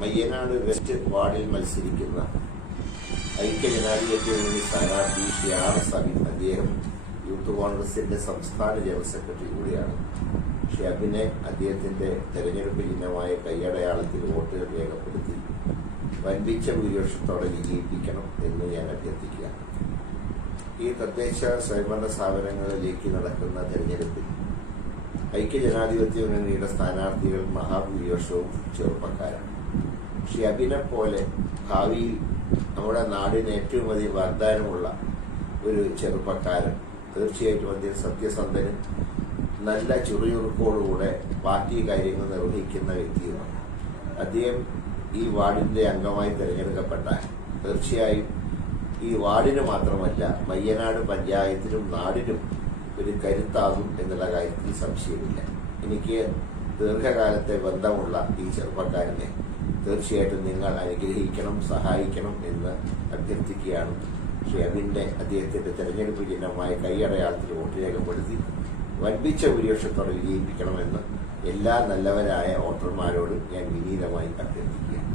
Mayyanad west വാർഡിൽ മത്സരിക്കുന്ന ഐക്യജനാധിപത്യ മുന്നണി സ്ഥാനാർത്ഥി ശ്രീ ആർ സബിൻ. അദ്ദേഹം യൂത്ത് കോൺഗ്രസിന്റെ സംസ്ഥാന ജനറൽ സെക്രട്ടറി കൂടിയാണ്. ശ്രീ അബിനെ അദ്ദേഹത്തിന്റെ തെരഞ്ഞെടുപ്പ് ചിഹ്നമായ കൈയടയാളത്തിൽ വോട്ടുകൾ രേഖപ്പെടുത്തി വൻപിച്ച ഭൂരിപക്ഷത്തോടെ വിജയിപ്പിക്കണം എന്ന് ഞാൻ അഭ്യർത്ഥിക്കുകയാണ്. ഈ തദ്ദേശ സ്വയംഭരണ സ്ഥാപനങ്ങളിലേക്ക് നടക്കുന്ന തെരഞ്ഞെടുപ്പിൽ ഐക്യജനാധിപത്യ മുന്നണിയുടെ സ്ഥാനാർത്ഥികൾ മഹാഭൂരിപക്ഷവും ചെറുപ്പക്കാരാണ്. ശ്രീ അബിനെ പോലെ ഭാവിയിൽ നമ്മുടെ നാടിന് ഏറ്റവും അധികം വാഗ്ദാനമുള്ള ഒരു ചെറുപ്പക്കാരൻ, തീർച്ചയായിട്ടും അദ്ദേഹം സത്യസന്ധനും നല്ല ചുറുചുറുക്കോടുകൂടെ പാർട്ടി കാര്യങ്ങൾ നിർവഹിക്കുന്ന വ്യക്തിയുമാണ്. അദ്ദേഹം ഈ വാർഡിന്റെ അംഗമായി തിരഞ്ഞെടുക്കപ്പെട്ടാൽ തീർച്ചയായും ഈ വാർഡിന് മാത്രമല്ല മയ്യനാട് പഞ്ചായത്തിനും നാടിനും ഒരു കരുത്താകും എന്നുള്ള കാര്യത്തിൽ സംശയമില്ല. എനിക്ക് ദീർഘകാലത്തെ ബന്ധമുള്ള ഈ ചെറുപ്പക്കാരനെ തീർച്ചയായിട്ടും നിങ്ങൾ അനുഗ്രഹിക്കണം, സഹായിക്കണം എന്ന് അഭ്യർത്ഥിക്കുകയാണ്. ശ്രീ അബിന്റെ അദ്ദേഹത്തിന്റെ തെരഞ്ഞെടുപ്പ് ചിഹ്നമായ കൈയടയാളത്തിൽ വോട്ട് രേഖപ്പെടുത്തി വൻപിച്ച ഭൂരിപക്ഷത്തോടെ വിജയിപ്പിക്കണമെന്ന് എല്ലാ നല്ലവരായ വോട്ടർമാരോടും ഞാൻ വിനീതമായി അഭ്യർത്ഥിക്കുകയാണ്.